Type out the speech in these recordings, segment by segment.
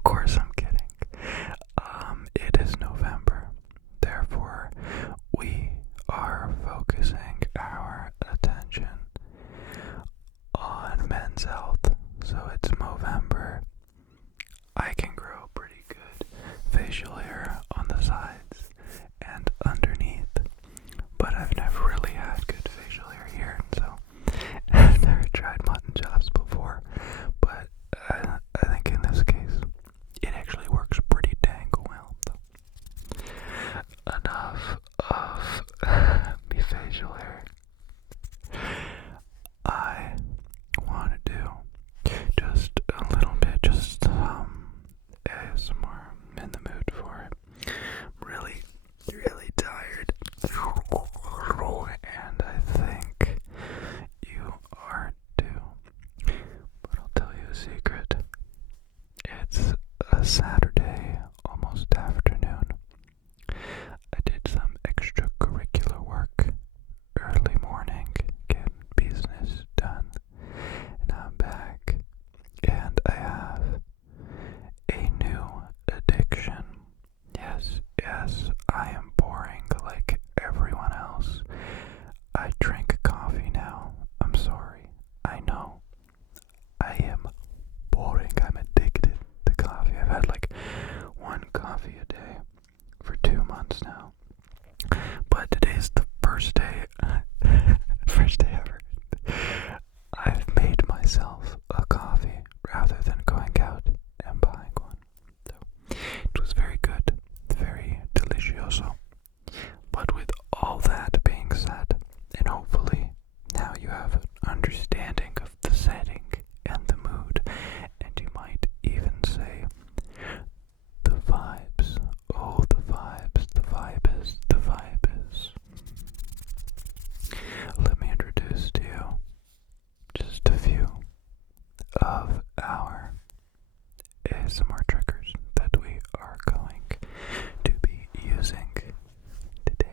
Of course I'm kidding. It is November. Therefore, we are focusing our attention on men's health. So it's Movember. I can grow pretty good facial hair on the sides and underneath, but I've never really had good facial hair here, so I've never tried mutton chops before. But I think in this case, it actually works pretty dang well. Enough of me facial hair. I want to do just a little bit, just ASMR. I'm in the mood for it. Really, really tired. And I think you are too. But I'll tell you a secret. It's a Saturday, almost afternoon. I did some extracurricular work early morning, getting business done, and I'm back, and I have a new addiction. Yes, I am boring like everyone else. I drink coffee now. I'm sorry. I know. I am boring. I'm addicted to coffee. I've had like one coffee a day for 2 months now. But today's the first day, first day ever. I've made myself a coffee rather than going out and buying one. So it was very good, very delicioso. But with all that being said, and hopefully now you have an understanding of the setting and the mood, and you might even say the vibes. Oh, the vibes, the vibe is, the vibe is. Let me introduce to you just a few of our ASMR triggers that we are going to be using today.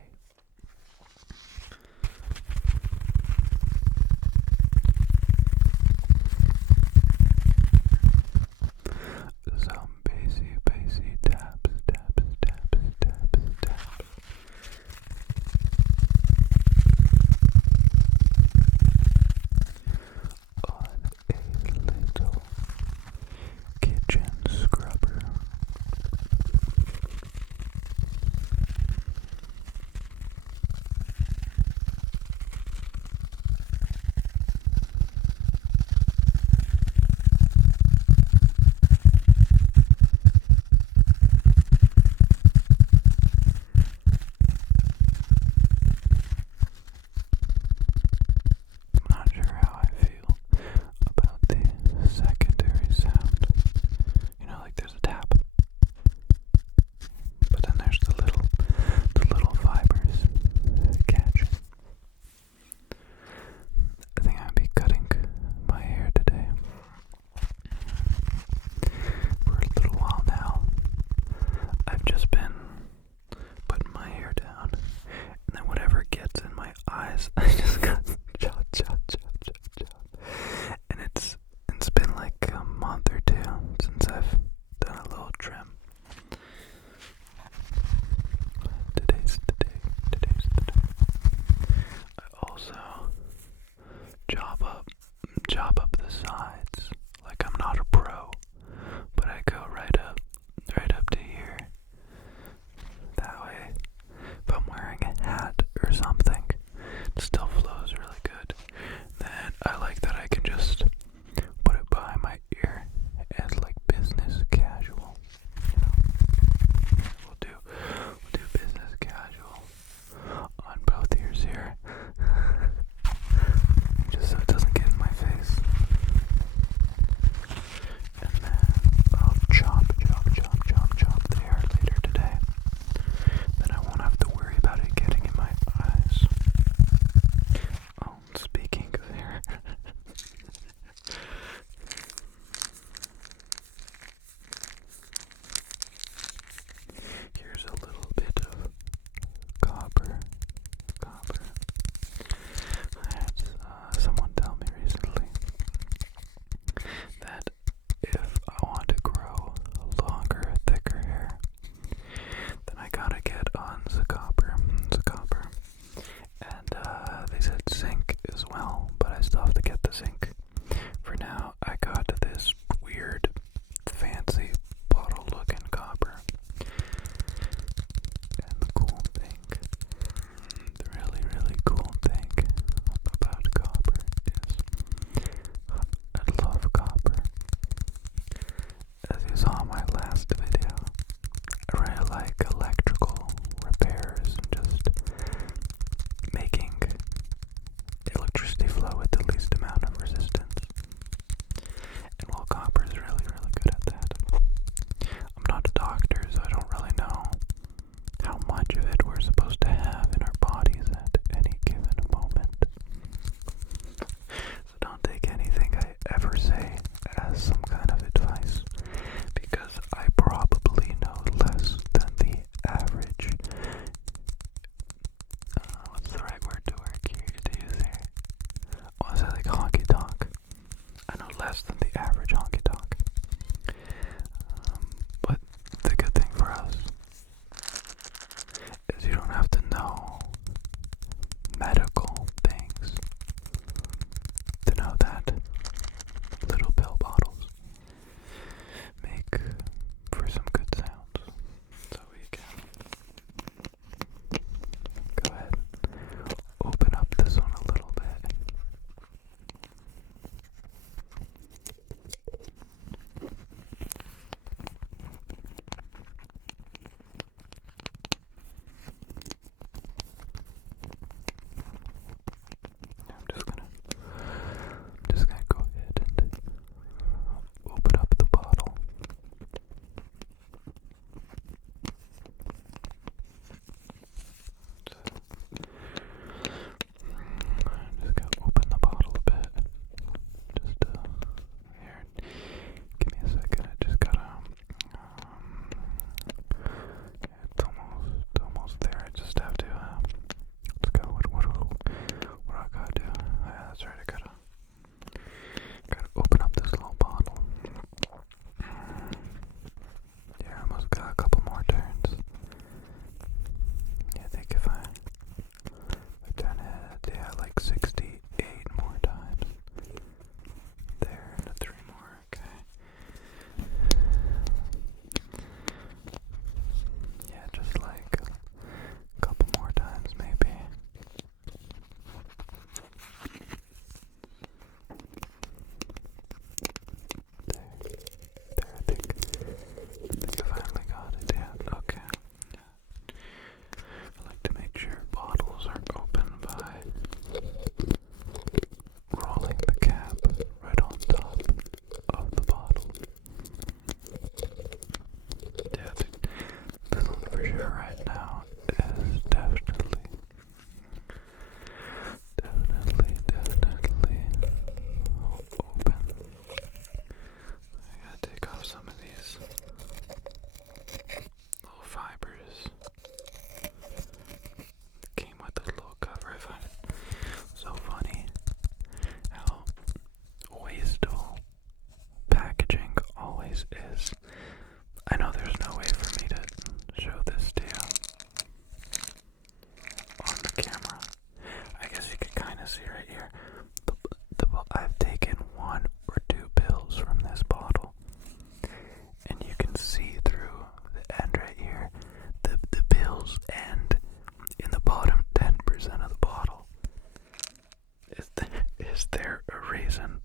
Is there a reason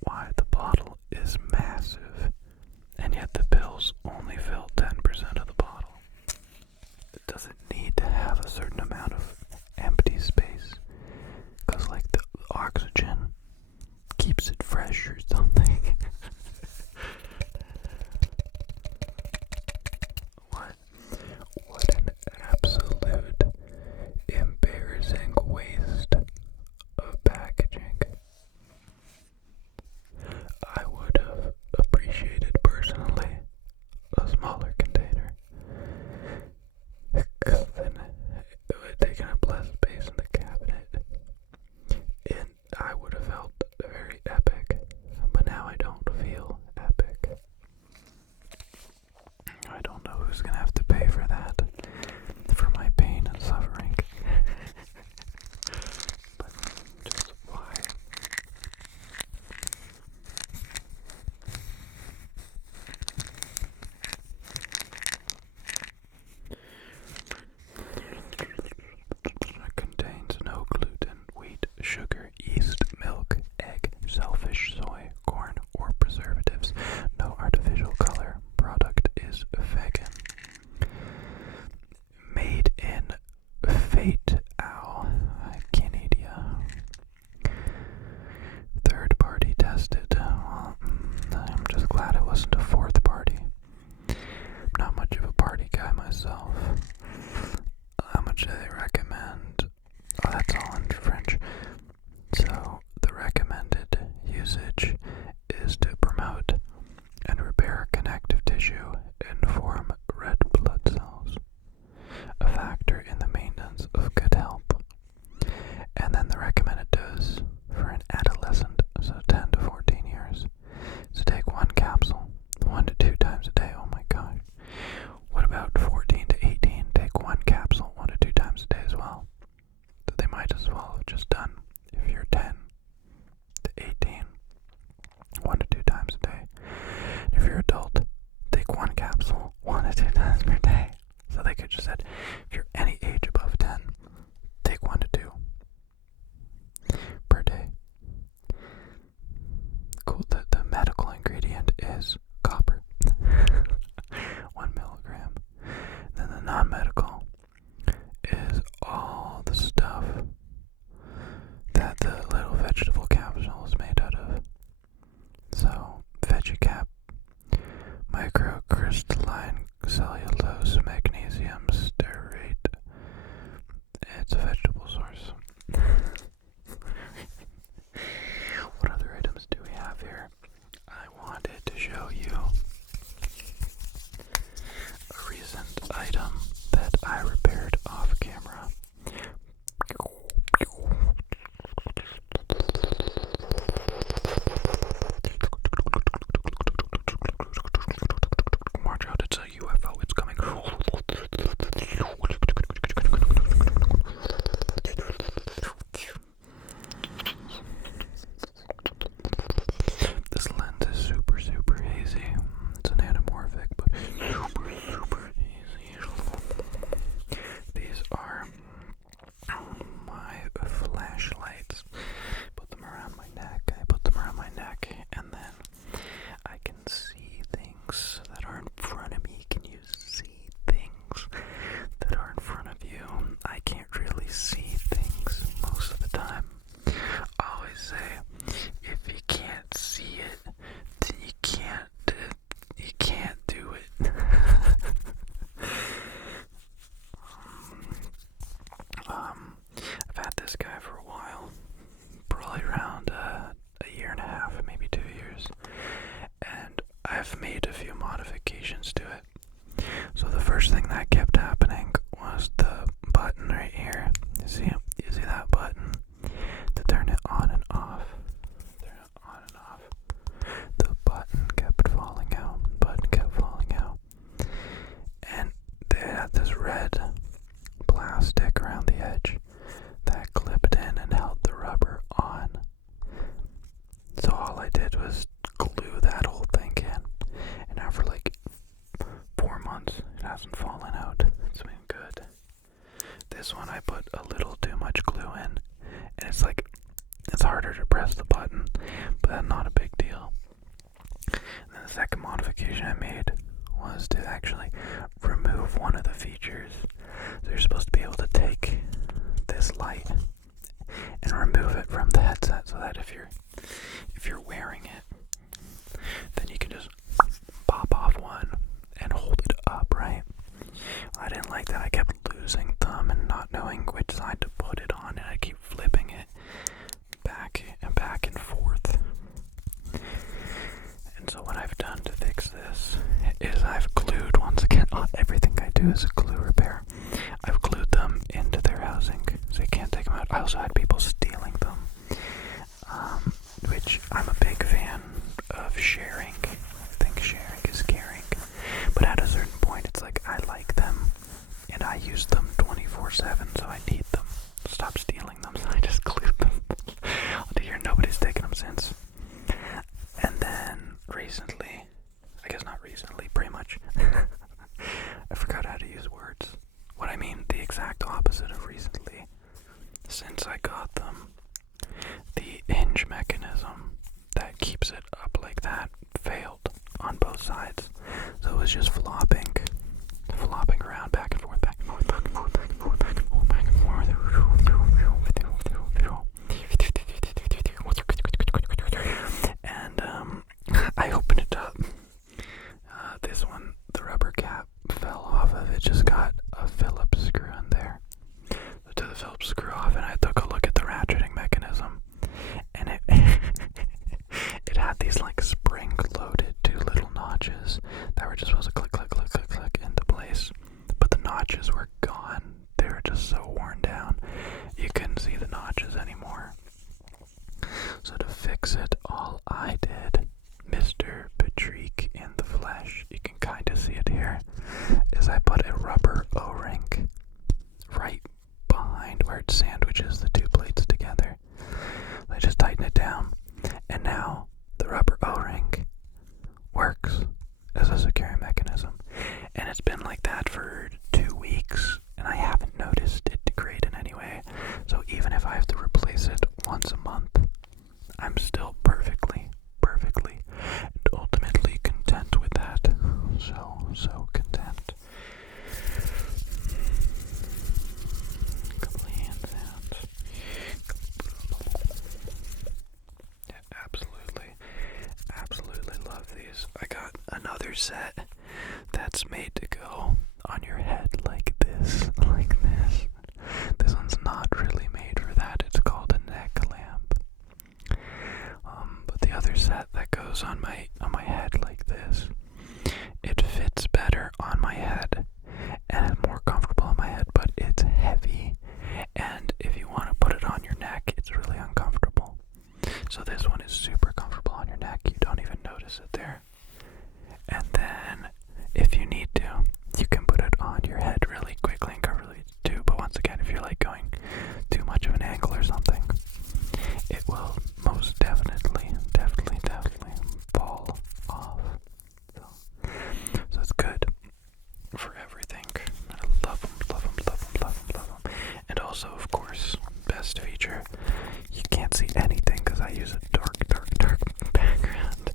why the bottle is massive and yet the pills only fill 10% of the bottle? Does it need to have a certain amount of empty space? Because, like, the oxygen keeps it fresh or something. What an absolute embarrassing waste of packaging. I would have appreciated harder to press the button, but that's not a big deal. And then the second modification I made was to actually remove one of the features. So you're supposed to be able to take this light and remove it from the headset, so that if you're wearing it, then you can just pop off one and hold it up, right? I didn't like that. I kept losing thumb and not knowing which side to put it on, and I keep flipping it back and forth. And so what I've done to fix this is I've glued, once again, everything I do is a glue repair. I've glued them into their housing, so you can't take them out. I also had people stealing them, which I'm a big fan of sharing. I think sharing is caring. But at a certain point, it's like I like them, and I use them 24/7, so I need them. Stop stealing them, so I just glued them. To hear nobody's taken them since. And then recently, I guess not recently, pretty much, I forgot how to use words. What I mean, the exact opposite of recently. Since I got them, the hinge mechanism that keeps it up like that failed on both sides. So it was just flopping around, back and forth, back and forth, back and forth, back and forth, back and forth, back and forth. And I opened it up. This one, the rubber cap fell off of it. Just got a Phillips screw in there. So I took the Phillips screw off, and I took a look at the ratcheting mechanism, and it it had these like spring-loaded 2 little notches that were just supposed to click, click, click, click, click into place. But the notches were gone. They were just so worn down. You couldn't see the notches anymore. So to fix it, all I did, Mr. Patrick in the flesh, you can kind of see it here, is I put a rubber O-ring right behind where it sandwiches the 2 plates together. I just tighten it down, and now the rubber O-ring works as a security mechanism. And it's been like that for 2 weeks, and I haven't noticed it degrade in any way. So even if I have to replace it once a month, I'm still perfectly, and ultimately content with that. So content. Couple of hand sounds. Yeah, absolutely love these. I got another set that's made to go on your head like this. This one's not really made for that. It's called a neck lamp. But the other set that goes on my head like this, it fits better on my head and it's more comfortable on my head, but it's heavy, and if you want to put it on your neck, it's really uncomfortable. So this one is super comfortable on your neck. You don't even notice it there. And then if you need to, you can put it on your head really quickly and comfortably too. But once again, if you're like going too much of an angle or something, it will most definitely fall off. So it's good for everything. I love them. And also, of course, best feature, you can't see anything because I use a dark background.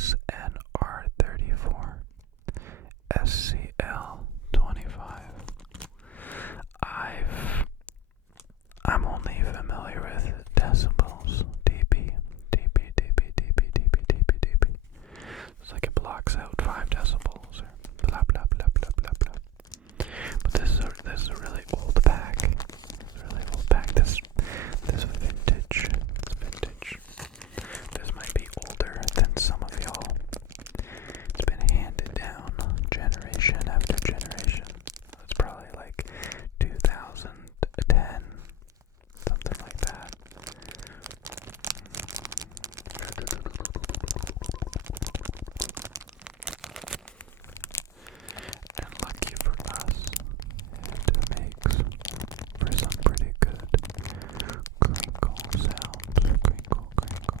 SNR34, SCL25. I'm only familiar with decibels, dB, dB, dB, dB, dB, dB, dB. It's like it blocks out 5 decibels or blah blah blah blah blah blah. But this is a really old pack. It's a really old pack. This vintage. It's vintage. This might be older than some of y'all. It's been handed down generation after generation. It's probably like 2010, something like that. And lucky for us, it makes for some pretty good crinkle sounds. Crinkle, crinkle,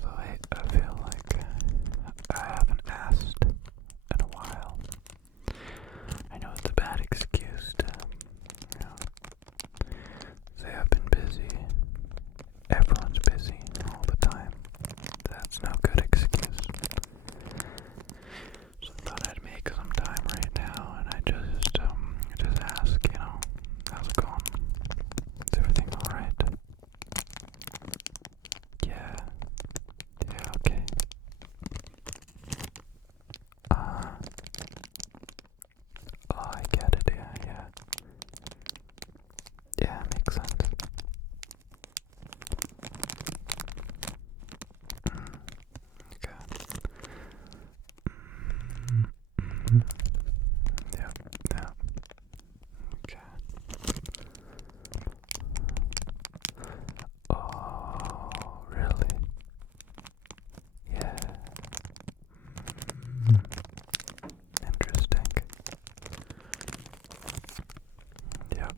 So I feel like I haven't asked in a while. I know it's a bad excuse to, say I've been busy. Everyone's busy all the time. That's no good excuse. So I thought I'd make some time right now, and I just ask, how's it going? Is everything alright? Yeah. Yeah, okay. Oh, I get it, yeah. Yeah, makes sense. Okay. Yeah. Okay. Oh, really? Yeah. Interesting. Yep.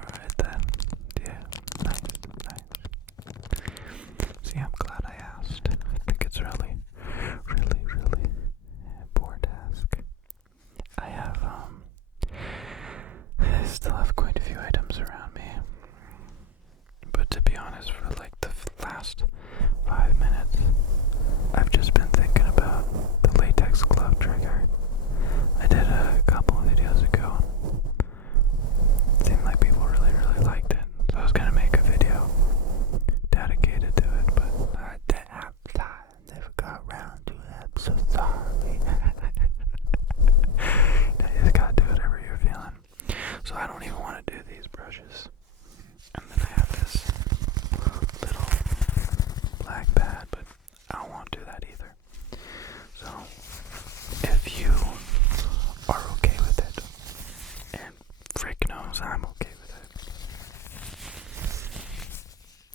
Alright then. Yeah. Nice. See, I'm glad I asked. I think it's really important to ask. I still have quite a few items around me. But to be honest, for like the last 5 minutes, I've just been thinking about the latex glove trigger. I did a couple of videos ago. It seemed like people really liked it. So I was gonna make a video dedicated to it, but I never got around to it. I'm so sorry. You just gotta do whatever you're feeling. So I don't even want to do these brushes. And then I have this little black pad, but I don't want to do that either. So if you are okay with it, and Frick knows I'm okay with it,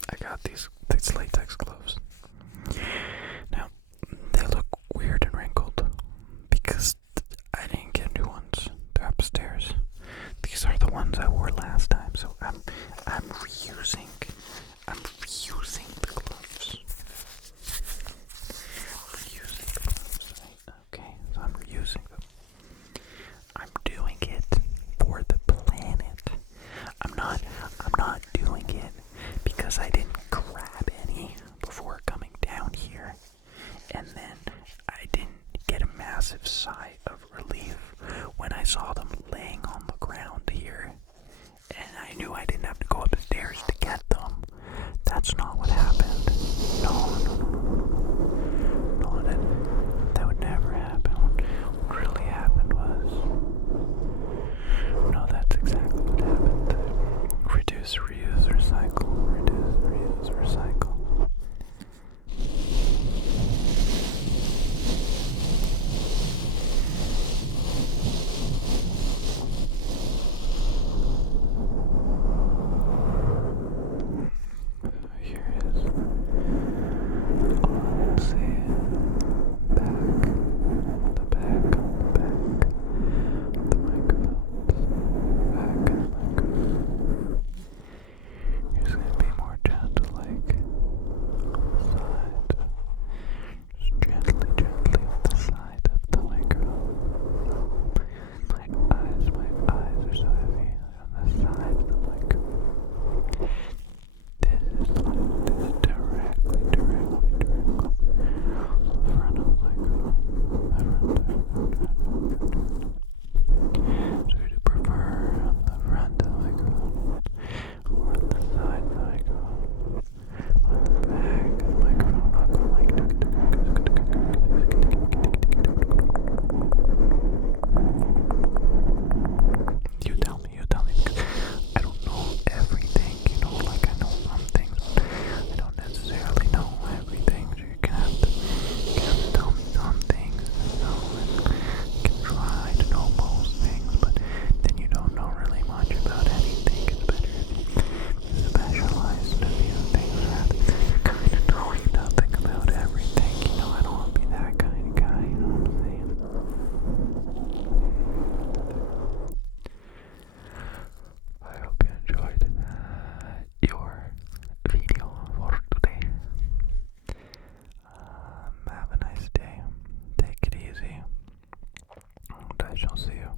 I got these latex gloves. Now, they look weird and wrinkled because I didn't get new ones. They're upstairs. These are the ones I wore last time, so I'm reusing the gloves. Right? Okay, so I'm reusing them. I'm doing it for the planet. I'm not doing it because I didn't grab any before coming down here, and then I didn't get a massive sigh of relief when I saw them laying on the ground here, and I knew I didn't have to go upstairs to get them. That's not what happened. No, that would never happen. What really happened was, no, that's exactly what happened. Reduce, reuse, recycle. Reduce, reuse, recycle. Here it is. Oh, let's see. The back of the microphone. Back of the microphone. and I shall see you